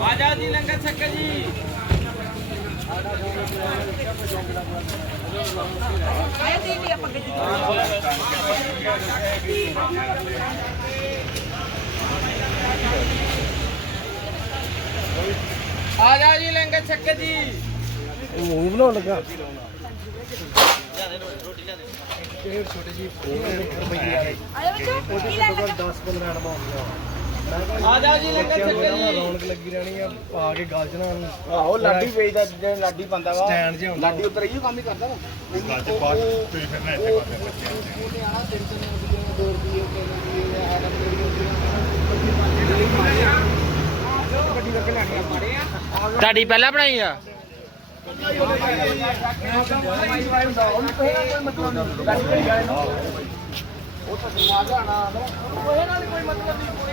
ਆਜਾ ਜੀ ਲੰਗਰ ਛੱਕ ਜੀ ਆਜਾ ਜੀ ਲੰਗਰ ਛੱਕ ਜੀ। ਮੂੰਹ ਬਣਾਉਣ ਲੱਗਾ। ਆਇਆ ਬੱਚੋ। ਕੀ ਲੈ ਲੱਗਾ 10 15 ਐਡਮਾਂ ਜੀ ਲੰਗਰ ਛੱਕ ਰੌਣਕ ਲੱਗੀ ਰਹਿਣੀ ਆ ਪਾ ਕੇ ਨੂੰ ਆਹੋ ਲਾਡੀ ਵੇਚਦਾ ਜਿਹੜਾ ਲਾਡੀ ਬੰਦਾ ਵਾ। ਸਟੈਂਡ ਜਿਹਾ ਹੁੰਦਾ। ਲਾਡੀ ਉੱਤਰ ਇਹੋ ਕੰਮ ਹੀ ਕਰਦਾ ਵਾ। ਗੱਲ ਤੇ ਬਾਅਦ ਤੁਸੀਂ ਫਿਰ ਨਾ ਇੱਥੇ ਕਰਦੇ ਬੱਚੇ ਉਹਨੇ ਆਣਾ ਤਿੰਨ ਤਿੰਨ ਰੁਪਏ ਦੋ ਰੁਪਏ ਤਿੰਨ ਰੁਪਏ ਆਟਾ ਮੇਰੀ ਗੱਡੀ ਲੱਗ ਲੈਣੀ ਆ ਮਾਰੇ ਆ ਤੁਹਾਡੀ ਪਹਿਲਾਂ ਬਣਾਈ ਆ। ਉਹਨੂੰ ਪਹਿਲਾਂ ਕੋਈ ਮਤਲਬ ਨਹੀਂ ਲਾਡੀ ਵਾਲੇ ਵਾਲੇ ਨੂੰ ਉਹ ਤਾਂ ਸਮਾਜ ਆਣਾ ਉਹ ਇਹਨਾਂ ਨਾਲ ਕੋਈ ਮਤਲਬ ਨਹੀਂ ਕੋਈ